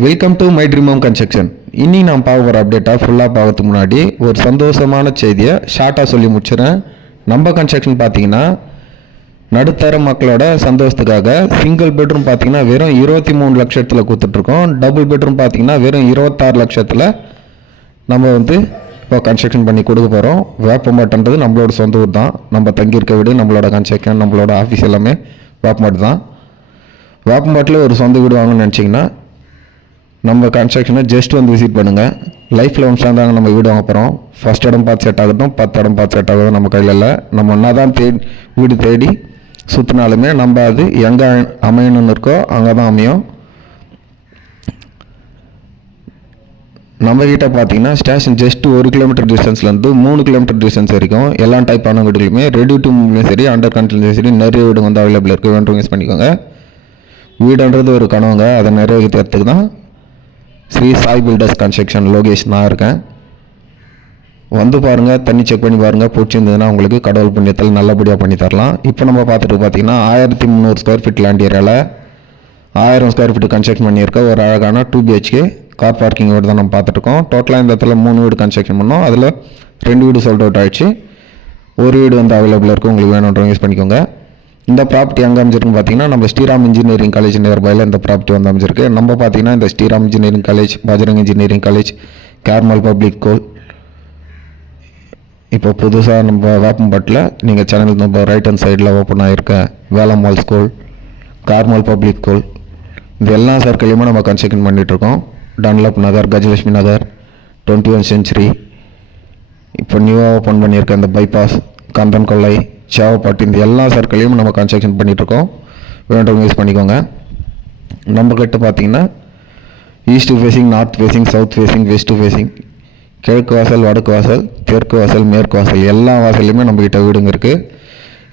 Welcome to my dream home construction. இனி நான் பார்க்க போகிற அப்டேட்டாக ஃபுல்லாக பார்க்கறதுக்கு முன்னாடி ஒரு சந்தோஷமான செய்தியை ஷார்ட்டாக சொல்லி முடிச்சிடறேன். நம்ம கன்ஸ்ட்ரக்ஷன் பார்த்தீங்கன்னா நடுத்தர மக்களோட சந்தோஷத்துக்காக சிங்கிள் பெட்ரூம் பார்த்தீங்கன்னா வெறும் 23 லட்சத்தில் கொடுத்துட்ருக்கோம். டபுள் பெட்ரூம் பார்த்தீங்கன்னா வெறும் 26 லட்சத்தில் நம்ம இப்போ கன்ஸ்ட்ரக்ஷன் பண்ணி கொடுக்க போகிறோம். வேப்பம்பாட்டுன்றது நம்மளோட சொந்த ஊர் தான். நம்ம தங்கியிருக்க வீடு, நம்மளோட கன்ஸ்ட்ரக்ஷன், நம்மளோட ஆஃபீஸ் எல்லாமே வேப்பம்பாட்டு தான். வேப்பம்பாட்டில் ஒரு சொந்த வீடு வாங்கணும்னு நினச்சிங்கன்னா நம்ம கன்ஸ்ட்ரக்ஷனை ஜஸ்ட் விசிட் பண்ணுங்கள். லைஃப்பில் ஒன்ஸ் தாங்க நம்ம வீடு வாங்க போகிறோம். ஃபஸ்ட் இடம் பார்த்து செட் ஆகட்டும், 10 இடம் பார்த்து செட் ஆகட்டும் நம்ம கையில் இல்லை. நம்ம என்ன தான் வீடு தேடி சுற்றினாலுமே நம்ம அது எங்கே அமையணும்னு இருக்கோ அங்கே தான் அமையும். நம்மக்கிட்ட பார்த்தீங்கன்னா ஸ்டேஷன் ஜஸ்ட் 1 கிலோமீட்டர் டிஸ்டன்ஸ்லேருந்து 3 கிலோமீட்டர் டிஸ்டன்ஸ் வரைக்கும் எல்லா டைப்பான வீடுகளுமே ரெடி டு மூவ்லையும் சரி, அண்டர் கன்ஸ்ட்ரக்ஷன்லையும் சரி நிறைய வீடு அவைலபிள் இருக்குது. வேணும் யூஸ் பண்ணிக்கோங்க. வீடுன்றது ஒரு கனவுங்க, அதை நிறைவேற்றுறதுக்கு தான் ஸ்ரீ சாய் பில்டர்ஸ் கன்ஸ்ட்ரக்ஷன் லொகேஷனாக இருக்கேன். பாருங்கள், தண்ணி செக் பண்ணி பாருங்கள். பிடிச்சிருந்ததுன்னா உங்களுக்கு கடவுள் புண்ணியத்தில் நல்லபடியாக பண்ணி தரலாம். இப்போ நம்ம பார்த்தீங்கன்னா 1300 ஸ்கொயர் ஃபீட் லேண்ட் ஏரியாவில் 1000 ஸ்கொயர் ஃபீட் கன்ஸ்ட்ரக்ஷன் பண்ணியிருக்க ஒரு அழகான 2 BHK கார் பார்க்கிங் வீடு தான் நம்ம பார்த்துட்ருக்கோம். டோட்டலாக இந்த இடத்துல 3 வீடு கன்ஸ்ட்ரக்ஷன் பண்ணோம். அதில் 2 வீடு சோல்ட் அவுட் ஆகிடுச்சு. ஒரு வீடு அவைலபிளாக இருக்குது. உங்களுக்கு வேணுன்றவங்க யூஸ் பண்ணிக்கோங்க. இந்த ப்ராப்பர்ட்டி எங்கே அமைஞ்சிருக்குன்னு பார்த்தீங்கன்னா நம்ம ஸ்ரீராம் இன்ஜினியரிங் காலேஜ் நியர்பையில் இந்த ப்ராப்பர்ட்டி அமைஞ்சிருக்கு. நம்ம பார்த்தீங்கன்னா இந்த Sriram engineering college, Bajrang engineering college, Carmel public school, இப்போ புதுசாக நம்ம வேப்பம்பாட்டில் நீங்கள் சேனல் நம்ம ரைட் ஹேண்ட் சைடில் ஓப்பன் ஆகிருக்க Velammal school, Carmel public school, இது எல்லா சர்க்கிளையுமே நம்ம கன்ஸ்ட்ரக்ஷன் பண்ணிகிட்ருக்கோம். டன்லப் நகர், கஜலட்சுமி நகர், 21 சென்ச்சுரி, இப்போ நியூவாக ஓப்பன் பண்ணியிருக்க இந்த பைபாஸ், கந்தன் கொள்ளை, சேவப்பாட்டு, இந்த எல்லா சர்க்கிளையும் நம்ம கன்ஸ்ட்ரக்ஷன் பண்ணிகிட்ருக்கோம். வேண்டவங்க யூஸ் பண்ணிக்கோங்க. நம்மக்கிட்ட பார்த்தீங்கன்னா east facing, north facing, south facing, west facing, கிழக்கு வாசல், வடக்கு வாசல், தெற்கு வாசல், மேற்கு வாசல், எல்லா வாசல்லையுமே நம்மக்கிட்ட வீடுங்க இருக்குது.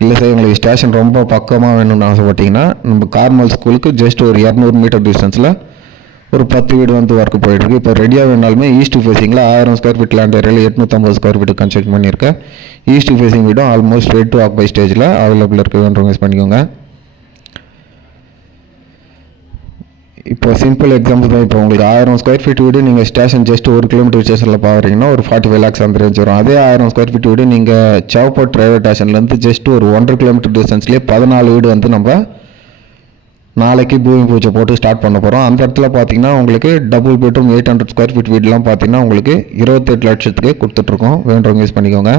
இல்லை சார் உங்களுக்கு ஸ்டேஷன் ரொம்ப பக்கமாக வேணும்னு ஆசைப்பட்டிங்கன்னா நம்ம கார்மல் ஸ்கூலுக்கு ஜஸ்ட் ஒரு 200 மீட்டர் டிஸ்டன்ஸில் ஒரு 10 வீடு ஒர்க்கு போயிட்டுருக்கு. இப்போ ரெடியாக வேணாலுமே ஈஸ்ட் ஃபேஸிங்கில் 1000 ஸ்கொயர் ஃபீட் லேண்ட் ஏரியாவில் 850 ஸ்கொயர் ஃபீட் கன்ஸ்ட்ரக்ட் பண்ணியிருக்கேன். ஈஸ்ட் ஃபேஸிங் வீடும் ஆல்மோஸ்ட் ரெடி டு ஆக்குபை ஸ்டேஜில் அவைலபிள் இருக்குன்றவங்க யூஸ் பண்ணிக்கோங்க. இப்போ சிம்பிள் எக்ஸாம்பிள் தான். இப்போ உங்களுக்கு 1000 ஸ்கொயர் ஃபீட் வீடு நீங்கள் ஸ்டேஷன் ஜஸ்ட் 1 கிலோமீட்டர் ஸ்டேஷனில் பார்க்குறீங்கன்னா ஒரு 45 lakhs அந்த ரேஞ்ச் வரும். அதே 1000 ஸ்கொயர் ஃபீட் வீடு நீங்கள் சேவப்பாட் ரயில்வே ஸ்டேஷன்லேருந்து ஜஸ்ட் ஒரு 1.5 கிலோமீட்டர் டிஸ்டன்ஸ்லேயே 14 வீடு நம்ம நாளைக்கு பூமி பூஜை போட்டு ஸ்டார்ட் பண்ண போகிறோம். அந்த இடத்துல பார்த்தீங்கன்னா உங்களுக்கு டபுள் பெட்ரூம் 800 ஸ்கொயர் ஃபீட் வீடெலாம் பார்த்தீங்கன்னா உங்களுக்கு 28 லட்சத்துக்கு கொடுத்துட்ருக்கோம். வேண்டவங்க யூஸ் பண்ணிக்கோங்க.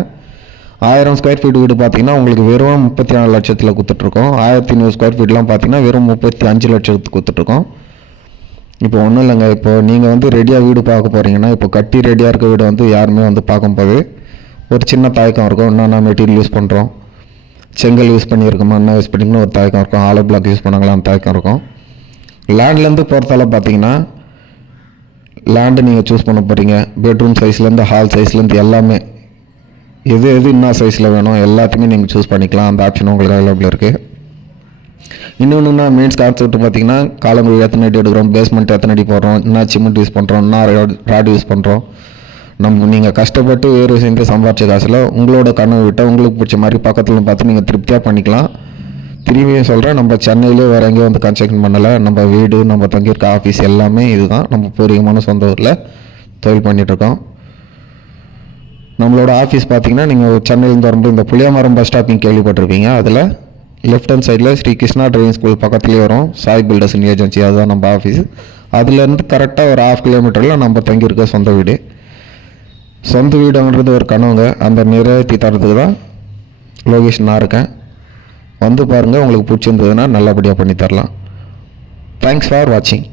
1000 ஸ்கொயர் ஃபீட் வீடு பார்த்தீங்கன்னா உங்களுக்கு வெறும் 34 லட்சத்தில் கொடுத்துட்ருக்கோம். 1500 ஸ்கொயர் ஃபீட்லாம் பார்த்தீங்கன்னா வெறும் 35 லட்சத்துக்கு கொடுத்துட்ருக்கோம். இப்போ ஒன்றும் இல்லைங்க, இப்போ நீங்கள் ரெடியாக வீடு பார்க்க போகிறீங்கன்னா இப்போ கட்டி ரெடியாக இருக்க வீடு யாருமே பார்க்கும்போது ஒரு சின்ன தயக்கம் இருக்கும். என்னென்ன மெட்டீரியல் யூஸ் பண்ணுறோம், செங்கல் யூஸ் பண்ணியிருக்கோமா, என்ன யூஸ் பண்ணிக்கணும் ஒரு தயக்கம் இருக்கும். ஆலோ பிளாக் யூஸ் பண்ணாங்களான்னு தயக்கம் இருக்கும். லேண்ட்லேருந்து பொறுத்தால பார்த்தீங்கன்னா லேண்டு நீங்கள் சூஸ் பண்ண போகிறீங்க. பெட்ரூம் சைஸ்லேருந்து ஹால் சைஸ்லேருந்து எல்லாமே எது என்ன சைஸில் வேணும் எல்லாத்தையுமே நீங்கள் சூஸ் பண்ணிக்கலாம். அந்த ஆப்ஷன் உங்களுக்கு அவைலபிள் இருக்குது. இன்னொன்றுனா மெயின்ஸ் கான்செப்ட் பார்த்தீங்கன்னா காலங்குழி எத்தனை அடி எடுக்கிறோம், பேஸ்மெண்ட் எத்தனை அடி போடுறோம், என்ன சிமெண்ட் யூஸ் பண்ணுறோம், என்ன ராடு யூஸ் பண்ணுறோம். நீங்கள் கஷ்டப்பட்டு வேறு செஞ்சு சம்பாரிச்ச காசில் உங்களோட கனவு விட்டால் உங்களுக்கு பிடிச்ச மாதிரி பக்கத்தில் பார்த்து நீங்கள் திருப்தியாக பண்ணிக்கலாம். திரும்பியும் சொல்கிறேன், நம்ம சென்னையிலே வேறு எங்கேயும் கன்ஸ்ட்ரக்ஷன் பண்ணலை. நம்ம வீடு, நம்ம தங்கியிருக்க ஆஃபீஸ் எல்லாமே இதுதான். நம்ம பூர்வீகமான சொந்த ஊரில் தொழில் பண்ணிகிட்ருக்கோம். நம்மளோட ஆஃபீஸ் பார்த்தீங்கன்னா நீங்கள் சென்னையிலேருந்து வரும்போது இந்த புளியமரம் பஸ் ஸ்டாப் நீங்கள் கேள்விப்பட்டிருப்பீங்க. அதில் லெஃப்ட் ஹேண்ட் சைடில் ஸ்ரீ கிருஷ்ணா டிரைவிங் ஸ்கூல் பக்கத்துலேயே வரும் சாய் பில்டர்ஸ் ஏஜென்சி, அதுதான் நம்ம ஆஃபீஸ். அதுலேருந்து கரெக்டாக ஒரு 1/2 கிலோமீட்டரில் நம்ம தங்கியிருக்க சொந்த வீடு. சொந்த வீடுன்றது ஒரு கனவுங்க, அந்த நிறைவேற்றி தரத்துக்கு தான் லொகேஷனாக இருக்கேன். பாருங்கள், உங்களுக்கு பிடிச்சிருந்ததுன்னா நல்லபடியாக பண்ணி தரலாம். தேங்க்ஸ் ஃபார் வாட்சிங்.